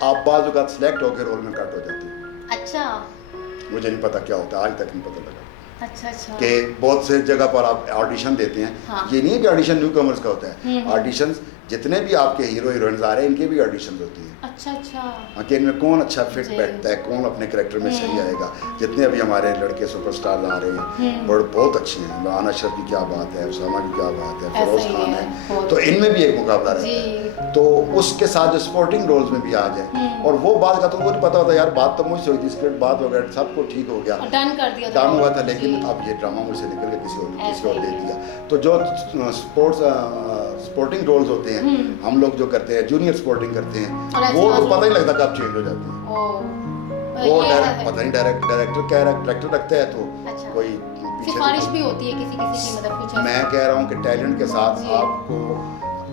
आप बाज़ औक़ात सेलेक्ट होकर रोल में कट हो जाते हैं। अच्छा मुझे नहीं पता क्या होता है, आज तक नहीं पता लगा अच्छा। कि बहुत से जगह पर आप ऑडिशन देते हैं। हाँ। ये नहीं है कि ऑडिशन न्यू कमर्स का होता है, ऑडिशन जितने भी आपके हीरो हीरोइंस आ रहे हैं इनके भी ऑडिशन होती है अच्छा। कि इनमें कौन अच्छा फिट जी। बैठता है, कौन अपने करेक्टर में सही आएगा। जितने अभी हमारे लड़के सुपरस्टार आ रहे हैं बहुत अच्छे हैं। लोहाना अशरफ की क्या बात है, उसामा की क्या बात है, ऐसा फिरोज ही खान है, है, बहुत। तो इनमें भी एक मुकाबला रहता जी। है। तो उसके साथ जो स्पोर्टिंग रोल्स में भी आ जाए और वो बात का तो वो नहीं पता होता यार, बात तो मुझसे हुई थी, स्क्रिप्ट बात वगैरह सब कुछ ठीक हो गया, डन कर दिया था। डन हुआ था, लेकिन जी। अब ये ड्रामा मुझसे निकल के किसी और ऐसा दे ही है। दिया। तो जो स्पोर्टिंग रोल्स होते हैं हम लोग जो करते हैं, जूनियर स्पोर्टिंग करते हैं, और ऐसे वो तो बाजू- पता ही लगता कब चेंज हो जाते हैं। वो ये है। पता नहीं डायरेक्टर कैरेक्टर रखता है तो अच्छा। कोई पीछे सिफारिश से- भी होती है किसी की मतलब कुछ ऐसा? मैं कह रहा हूँ कि टैलेंट के साथ जी। आपको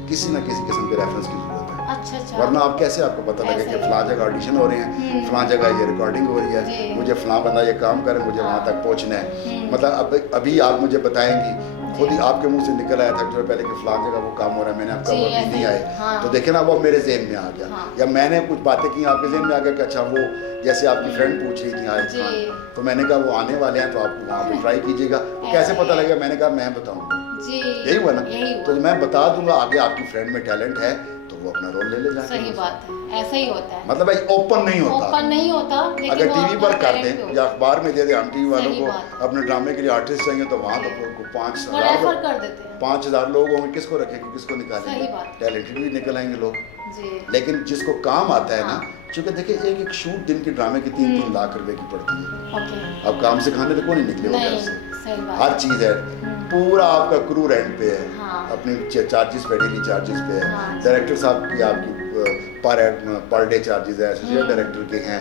किसी न किसी किस्म के रेफरेंस की जरूरत है, अच्छा। वरना आप कैसे आपको पता लगे ऐसा कि ही। फलां जगह ऑडिशन हो रहे हैं, फलां जगह ये रिकॉर्डिंग हो रही जी। है, मुझे फलां बंदा ये काम करे, मुझे वहाँ हाँ। तक पहुँचना है। मतलब अभी आप मुझे बताएंगी, खुद ही आपके मुंह से निकल आया था जो पहले कि फलां जगह वो काम हो रहा है, मैंने आपका जी, वो भी ऐसे नहीं ही। आए, हाँ। तो देखे ना वो मेरे जहन में आ गया। हाँ। या मैंने कुछ बातें की आपके जहन में आ गया कि अच्छा वो जैसे आपकी फ्रेंड पूछ रही थी आयत जी। खान, तो मैंने कहा वो आने वाले हैं तो आप वहाँ पे ट्राई कीजिएगा। तो कैसे ऐसे पता ही। लगेगा, मैंने कहा मैं बताऊँगा। जी। यही हुआ ना, यही हुआ। तो मैं बता दूंगा आगे आपकी फ्रेंड में टैलेंट है तो वो अपना रोल ले जाके। सही बात है, ऐसा ही होता है। मतलब भाई ओपन नहीं होता। ओपन नहीं होता, लेकिन अगर वो टीवी अपना पर कर talent पे दें होता या अखबार में दे दें हम टीवी वालों सही को बात। अपने ड्रामे के लिए आर्टिस्ट चाहिए तो वहाँ तो जी। वो 5,000 रेफर लोग कर देते हैं। 5,000 लोग होंगे, किसको रखेंगे किसको सही निकालेंगे, बात। टैलेंटेड भी निकल आएंगे लोग। जी। लेकिन जिसको काम आता है ना, हाँ। चूंकि देखिए एक शूट दिन की ड्रामे की 3-3 लाख रुपए की पड़ती है। ओके। अब काम सिखाने तो कौन नहीं निकले वो घर नहीं, से, सही बात। हर चीज़ है, पूरा आपका क्रू रेंट पे है, हाँ। अपनी चार्जेस पे, डेली चार्जेस पे है, हाँ। डायरेक्टर साहब की आपकी पर डे चार्जेस है, एसोसिएट डायरेक्टर के हैं,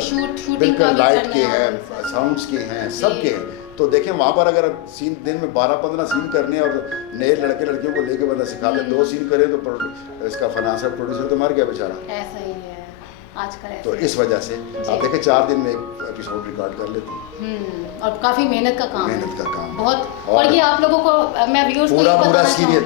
शूटिंग का बिल्कुल भी लाइट करना के है हैं, और सब। साउंड्स के हैं, जी। सब के हैं। तो देखें वहाँ पर अगर सीन दिन में 12-15 सीन करने और नए लड़के लड़कियों को लेके बंदा सिखा दे 2 सीन करे तो इसका फाइनेंसर प्रोड्यूसर तो मर गया बेचारा। ऐसा ही है आजकल ऐसा तो ही इस वजह से जी। आप देखें 4 दिन में एक एपिसोड रिकॉर्ड कर लेते हैं। और काफी मेहनत का काम है। मेहनत का काम बहुत। और और ये आप लोगों को मैं व्यूअर्स को ये बताना चाहूँगी,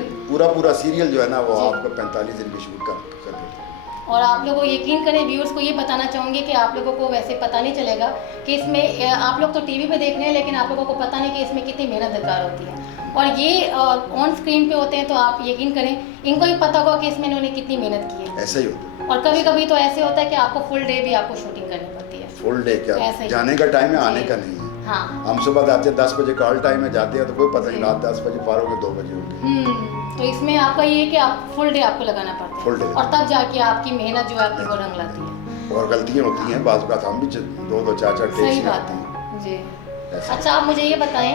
पूरा सीरियल जो है ना वो जी। आपको 45 दिन की शूट कर देते हैं। और आप लोगों को यकीन करें, व्यूअर्स को ये बताना चाहूँगी कि आप लोगों को वैसे पता नहीं चलेगा कि इसमें आप लोग तो टीवी पे देख रहे हैं, लेकिन आप लोगों को पता नहीं कि इसमें कितनी मेहनत दरकार होती है। और ये ऑन स्क्रीन पे होते हैं तो आप यकीन करें इनको भी पता होगा कि इसमें इन्होंने कितनी मेहनत की है। ऐसा ही होता है। और कभी कभी तो ऐसे होता है कि आपको फुल डे भी आपको शूटिंग करनी पड़ती है। फुल डे क्या ऐसा ही। जाने का टाइम है, जी। आने का नहीं है। हाँ। हम सुबह जाते हैं 10 बजे कॉल टाइम है, जाते हैं तो कोई पता नहीं जी। रात 10 बजे पार होंगे 2 बजे होंगे। तो इसमें आपका ये है कि आप फुल डे आपको लगाना पड़ता है। Full day. और तब जाके आपकी मेहनत जो है आपकी वो रंग लाती है। और गलतियाँ होती हैं, बाज़ बात हम भी 2-2 4-4 टेक्स सही में बात आते हैं। है जी। ऐसा। अच्छा, आप मुझे ये बताएं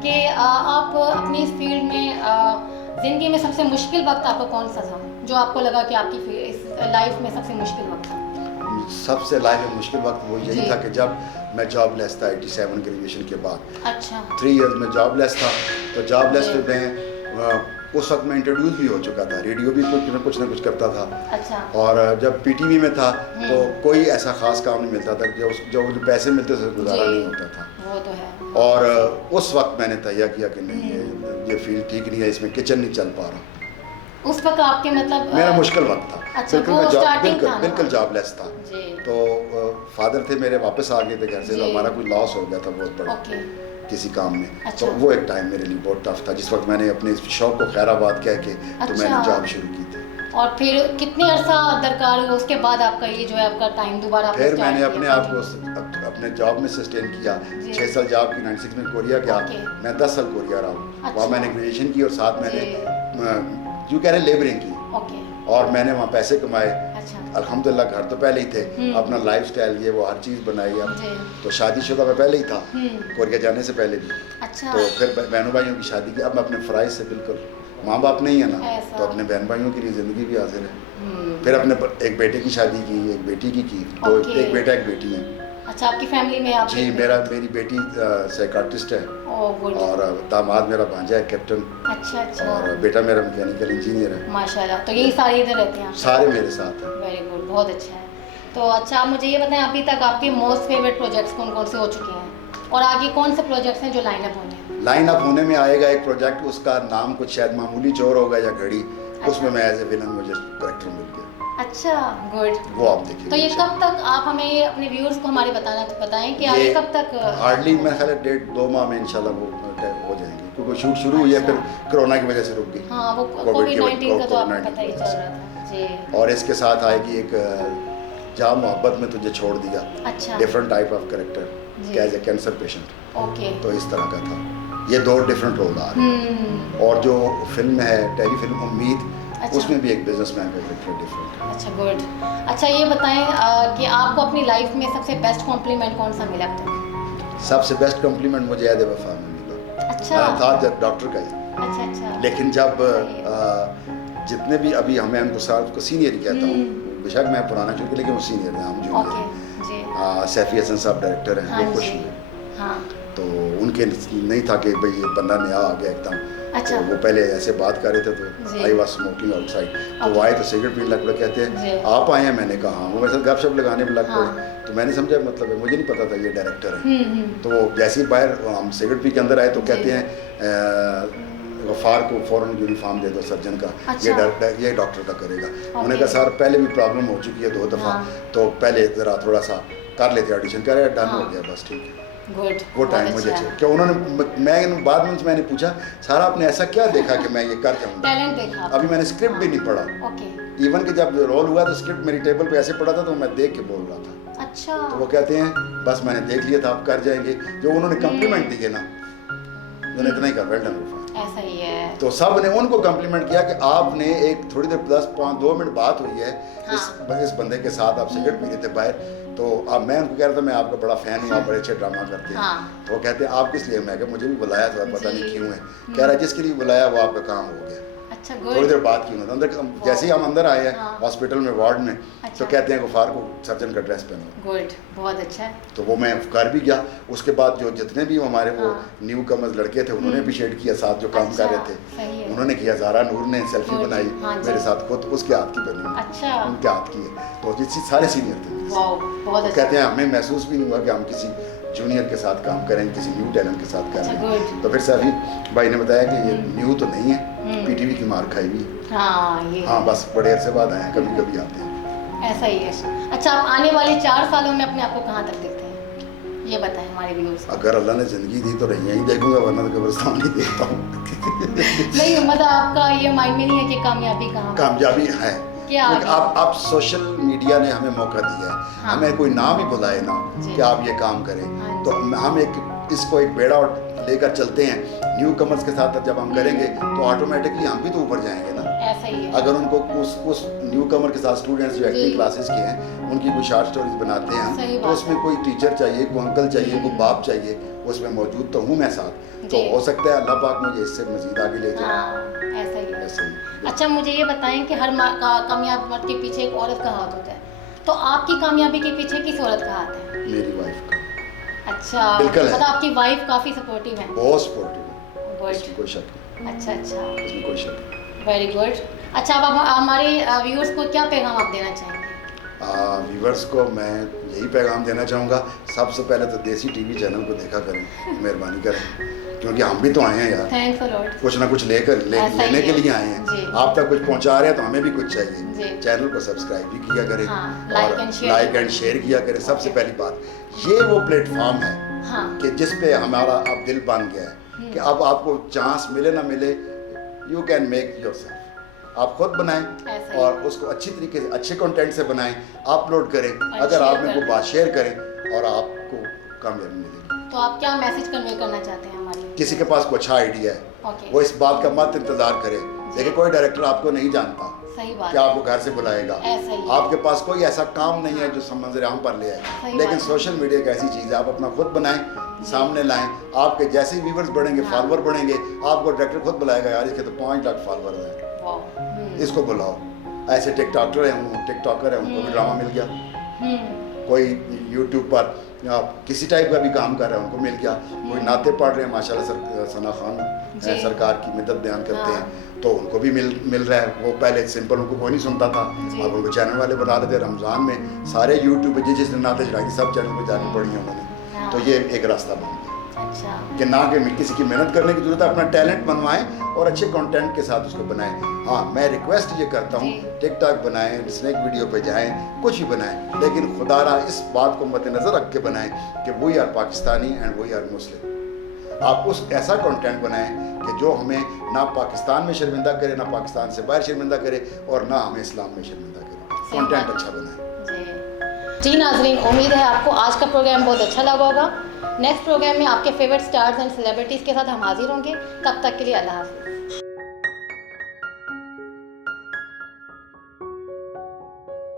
कि आप अपनी इस फील्ड में ज़िंदगी में सबसे मुश्किल वक्त आपको कौन सा था जो आपको लगा कि आपकी इस लाइफ में सबसे मुश्किल वक्त था? सबसे लाइफ में मुश्किल वक्त वो यही जी। था कि जब मैं जॉबलेस था 87 ग्रेजुएशन के बाद। अच्छा। 3 इयर्स में जॉबलेस था। तो जॉबलेस जी। पे मैं उस वक्त मैं इंट्रोड्यूस भी हो चुका था, रेडियो भी कुछ ना कुछ करता था। अच्छा। और जब पीटीवी में था तो कोई ऐसा खास काम नहीं मिलता था, जो पैसे मिलते थे गुजारा जी। नहीं होता था। वो तो है। और उस वक्त मैंने तय किया कि नहीं ये फील्ड ठीक नहीं है, इसमें किचन नहीं चल पा रहा। उस वक्त आपके मतलब मेरा मुश्किल वक्त था। अच्छा, बिल्कुल वो मैं starting था ना? बिल्कुल जॉबलेस था। जी। तो फादर थे मेरे, वापस आ गए थे घर से, तो जी। हमारा कोई लॉस हो गया था बहुत बड़ा। ओके। किसी काम में। अच्छा। तो वो एक टाइम मेरे लिए बहुत टफ था, जिस वक्त मैंने अपने शौक को खैराबाद कह के तो मैंने अच्छा। जॉब शुरू की थी। और फिर कितने अरसा दरकार हुआ उसके बाद आपका ये जो है आपका टाइम दोबारा आपने फिर start मैंने किया? अपने आप को अपने जॉब में सस्टेन किया। जी। 6 साल जॉब की 96 में कोरिया गया। ओके। मैं 10 साल कोरिया रहा हूँ। अच्छा। वहाँ मैंने ग्रेजुएशन की और साथ मैंने जी। जो कह रहे लेबरिंग की, ओके। और मैंने वहाँ पैसे कमाए। अच्छा। अल्हम्दुलिल्लाह घर तो पहले ही थे, अपना लाइफस्टाइल ये वो हर चीज़ बनाई। अब जी। तो शादीशुदा मैं पहले ही था, हम्म। कोरिया जाने से पहले भी। अच्छा। तो फिर बहनों भाइयों की शादी की। अब मैं अपने फ़राइज़ से बिल्कुल, माँ बाप नहीं है ना, ऐसा। तो अपने बहन भाइयों के लिए ज़िंदगी भी हासिल है। हम्म। फिर अपने एक बेटे की शादी की, एक बेटी की। तो ओके। एक बेटा एक बेटी है। अच्छा, आपकी फैमिली में आप जी, मेरी बेटी साइकाट्रिस्ट है, ओह गुड। और दामाद मेरा भांजा है कैप्टन, अच्छा अच्छा। और बेटा मेरा मैकेनिकल इंजीनियर है। माशाल्लाह, तो यही सारे इधर रहते हैं आप? सारे मेरे साथ हैं। वेरी गुड, बहुत अच्छा है। तो अच्छा, आप मुझे ये बताएं अभी तक आपके मोस्ट फेवरेट प्रोजेक्ट्स कौन कौन से हो चुके हैं और आगे कौन से प्रोजेक्ट्स हैं जो लाइन अप होने हैं? लाइन अप होने में आएगा एक प्रोजेक्ट, उसका नाम कुछ शायद मामूली चोर होगा या घड़ी, उसमें मैं एज ए विलन मुझे करेक्टर मिल गया। अच्छा, गुड। वो आप देखिए। तो ये कब तक आप हमें अपने व्यूअर्स को हमारे बताएं कि आगे कब तक? हार्डली मेरा ख्याल है 1.5-2 माह में इंशाल्लाह वो हो जाएंगी, क्योंकि शूट शुरू हुई है, अच्छा। फिर कोरोना की वजह से रुक गई। हाँ, वो कोविड-19 का तो आपको पता ही चल रहा था जी। और इसके साथ आएगी एक जहाँ मोहब्बत में तुझे छोड़ दिया, अच्छा। डिफरेंट टाइप ऑफ करेक्टर जी। As a cancer patient. Okay. तो इस तरह का था। ये 2 डिफरेंट रोल आ रहे हैं। और जो फिल्म है टेलीफिल्म उम्मीद, अच्छा। उसमें भी एक बिजनेसमैन का करेक्टर डिफरेंट है। अच्छा, गुड। अच्छा, ये बताएं कि आपको अपनी लाइफ में सबसे बेस्ट कॉम्प्लीमेंट कौन सा मिला अब तक? सबसे बेस्ट कम्प्लीमेंट मुझे याद वफा में मिला। अच्छा। था जब डॉक्टर का ही, अच्छा अच्छा। लेकिन जब सही जितने भी अभी हमें उनको साल को सीनियर ही कहता हूँ, बेशक मैं पुराना क्योंकि, लेकिन वो सीनियर है, हम जूनियर ओके हैं। जी। सैफी हसन साहब डायरेक्टर हैं, हाँ वो खुश जी। हुए। हाँ। तो उनके नहीं था कि भाई ये बंदा नया आ गया एकदम। अच्छा। तो वो पहले ऐसे बात कर रहे थे, तो जी। आई वाज स्मोकिंग आउटसाइड, तो वो ओके। आए तो सिगरेट पीने लग पड़े। कहते जी। हैं आप आए हैं? मैंने कहा हाँ। वो मेरे साथ गपशप लगाने में लग हाँ। पड़े, तो मैंने समझा मतलब है, मुझे नहीं पता था ये डायरेक्टर है। तो वो जैसे ही बाहर हम सिगरेट पी के अंदर आए तो जी। कहते हैं गफ़ार को फ़ौरन यूनिफॉर्म दे दो सर्जन का, अच्छा। ये डॉक्टर का करेगा। उन्होंने कहा सर पहले भी प्रॉब्लम हो चुकी है 2 दफ़ा, हाँ। तो पहले ज़रा थोड़ा सा कर लेते ऑडिशन, कह रहे डन हाँ। हो गया बस ठीक है। गुड। वो टाइम मुझे अच्छा क्या उन्होंने, मैं बाद में मैंने पूछा सारा आपने ऐसा क्या देखा कि मैं ये कर जाऊँगा? टैलेंट देखा। अभी मैंने स्क्रिप्ट भी नहीं पढ़ा। ओके। इवन कि जब रोल हुआ तो स्क्रिप्ट मेरी टेबल पे ऐसे पड़ा था, तो मैं देख के बोल रहा था। अच्छा। तो वो कहते हैं बस मैंने देख लिया था, आप कर जाएंगे। जो उन्होंने कम्प्लीमेंट दिए ना, उन्होंने इतना ही कहा वेल डन। ऐसा ही है। तो सब ने उनको कम्प्लीमेंट किया कि आपने एक थोड़ी देर 10-5-2 मिनट बात हुई है इस बंदे के साथ, आप सिगरेट पी रहे थे बाहर, तो अब मैं उनको कह रहा था मैं आपका बड़ा फ़ैन हूँ, आप बड़े अच्छे ड्रामा करते हैं। हाँ। तो वो कहते हैं आप किस लिए? मैं कहा मुझे भी बुलाया था, पता जी। नहीं क्यों है। कह रहा है जिसके लिए बुलाया वो आपका काम हो गया। अच्छा, थोड़ी गुड। देर बात की उन्होंने, अंदर जैसे ही हम अंदर आए हैं हाँ। हॉस्पिटल में वार्ड में, अच्छा। तो कहते हैं गफ़ार को सर्जन का ड्रेस पहनो। गुड, बहुत अच्छा है। तो वो मैं कर भी गया। उसके बाद जो जितने भी हमारे वो हाँ। न्यू कमर्स लड़के थे, उन्होंने अप्रिशिएट किया, साथ जो काम कर रहे अच्छा, सही थे है। उन्होंने किया। ज़ारा नूर ने सेल्फी गुड, बनाई हाँ जी। मेरे साथ, खुद उसके हाथ की बनी, अच्छा। उनके हाथ की है। तो जिस सारे सीनियर थे मेरे साथ। वाओ, बहुत तो अच्छा। कहते हैं हमें महसूस भी नहीं हुआ कि हम किसी जूनियर के साथ काम करें, किसी न्यू टैलेंट के साथ कर अच्छा, रहे हैं। गुड। तो फिर सैफी भाई ने बताया कि ये न्यू तो नहीं है, पीटीवी की मार खाई हुई। हाँ, ये हाँ, बस बड़े अरसे बाद आए हैं, कभी कभी आते हैं। ऐसा ही है। अच्छा, आप आने वाले 4 सालों में अपने आप को कहाँ तक देखते हैं, ये बताएं हमारे व्यूअर्स। अगर अल्लाह ने ज़िंदगी दी तो यहीं देखूंगा, वरना तो कब्रिस्तान नहीं देखता हूँ। नहीं, मतलब आपका ये माइंड में नहीं है कि कामयाबी कहाँ? कामयाबी है क्या? आप सोशल मीडिया ने हमें मौका दिया है। हाँ। हमें कोई नाम ही बुलाए ना जी। कि आप ये काम करें, हाँ तो हम इसको एक बेड़ा लेकर चलते हैं। न्यू कमर्स के साथ जब हम करेंगे तो ऑटोमेटिकली हम भी तो ऊपर जाएंगे ना। ऐसा ही है। अगर उनको उस न्यू कमर के साथ स्टूडेंट्स जो एक्टिंग क्लासेस के हैं उनकी कोई शॉर्ट स्टोरीज बनाते हैं सही हम, तो बात उसमें कोई टीचर चाहिए, कोई अंकल चाहिए, कोई बाप चाहिए, उसमें मौजूद तो हूँ मैं साथ। तो जी। हो सकता है अल्लाह पाक मुझे इससे मजीद आगे ले जाए। हाँ, ऐसा ही है। ऐसे ही। अच्छा, मुझे ये बताएं कि हर कामयाब मर्द के पीछे एक औरत का हाथ होता है, तो आपकी कामयाबी के पीछे किस औरत का हाथ है? मेरी वाइफ का। अच्छा, बिल्कुल है। मतलब आपकी वाइफ काफ़ी सपोर्टिव है। बहुत सपोर्टिव है, गुड। इसमें कोई शक नहीं, अच्छा अच्छा, इसमें कोई शक नहीं। Very good. अच्छा, अब आप हमारे व्यूअर्स को क्या पैगाम आप देना चाहेंगे? व्यूवर्स को मैं यही पैगाम देना चाहूँगा, सबसे पहले तो देसी टीवी चैनल को देखा करें, मेहरबानी करें, क्योंकि हम भी तो आए हैं यार, थैंक्स अ लॉट। कुछ ना कुछ लेने के लिए आए जी। हैं। आप तक कुछ पहुंचा रहे हैं तो हमें भी कुछ चाहिए। जी। चैनल को सब्सक्राइब भी किया करें, हाँ, और लाइक एंड शेयर किया करें। सबसे पहली बात, ये वो प्लेटफॉर्म है हाँ। कि जिस पे हमारा अब दिल बन गया है कि अब आपको चांस मिले ना मिले, यू कैन मेक योरसेल्फ। आप खुद बनाएं ऐसा ही। और उसको अच्छी तरीके से अच्छे कंटेंट से बनाएं, अपलोड करें। अगर शेयर आप में करें। को बात शेयर करें और आपको कामयाबी मिलेगी। तो आप क्या मैसेज कन्वे करना चाहते हैं हमारे? किसी के पास कोई अच्छा आइडिया है, ओके। वो इस बात का मत इंतजार करे। देखिए कोई डायरेक्टर आपको नहीं जानता सही बात कि आपको घर से बुलाएगा, ऐसा ही है। आपके पास कोई ऐसा काम नहीं है जो मंजर आम पर ले आए, सही लेकिन बात है। सोशल मीडिया एक ऐसी चीज़ है, आप अपना खुद बनाएं, सामने लाएं। आपके जैसे व्यूवर्स बढ़ेंगे, हाँ। फॉलोअर बढ़ेंगे, आपको डायरेक्टर खुद बुलाएगा, यार इसके तो 5 लाख फॉलोअर हैं, वाह। इसको बुलाओ। ऐसे टिकटॉकर हैं, उनको भी ड्रामा मिल गया। कोई यूट्यूब पर किसी टाइप का भी काम कर रहे हैं, उनको मिल गया। कोई नाते पढ़ रहे हैं, माशाल्लाह सना खान जी। सरकार की मदद बयान करते हाँ। हैं, तो उनको भी मिल रहा है। वो पहले सिंपल उनको कोई नहीं सुनता था, जी। अब उनको चैनल वाले बना लेते। रमज़ान में सारे यूट्यूब पे जिसने नाते चढ़ाई सब चैनल पे जाके पढ़ी है उन्होंने। हाँ। तो ये एक रास्ता बन गया अच्छा। कि ना कि किसी की मेहनत करने की जरूरत है, अपना टैलेंट बनवाएं और अच्छे कंटेंट के साथ उसको बनाएं। हाँ, मैं रिक्वेस्ट ये करता हूँ, जी। टिकटॉक बनाएं, स्नैक वीडियो पे जाएं, कुछ भी बनाएं, लेकिन खुदारा इस बात को मद्देनज़र रख के बनाएं कि we are Pakistani and we are Muslim. आप उस ऐसा कंटेंट बनाएं कि जो हमें ना पाकिस्तान में शर्मिंदा करे, ना पाकिस्तान से बाहर शर्मिंदा करे, और ना हमें इस्लाम में शर्मिंदा करे। सही कंटेंट बात। अच्छा बनाएं। जी नाज़रीन, उम्मीद है आपको आज का प्रोग्राम बहुत अच्छा लगा होगा। नेक्स्ट प्रोग्राम में आपके फेवरेट स्टार्स एंड सेलिब्रिटीज़ के साथ हम हाजिर होंगे। तब तक के लिए अल्लाह हाफ़िज़।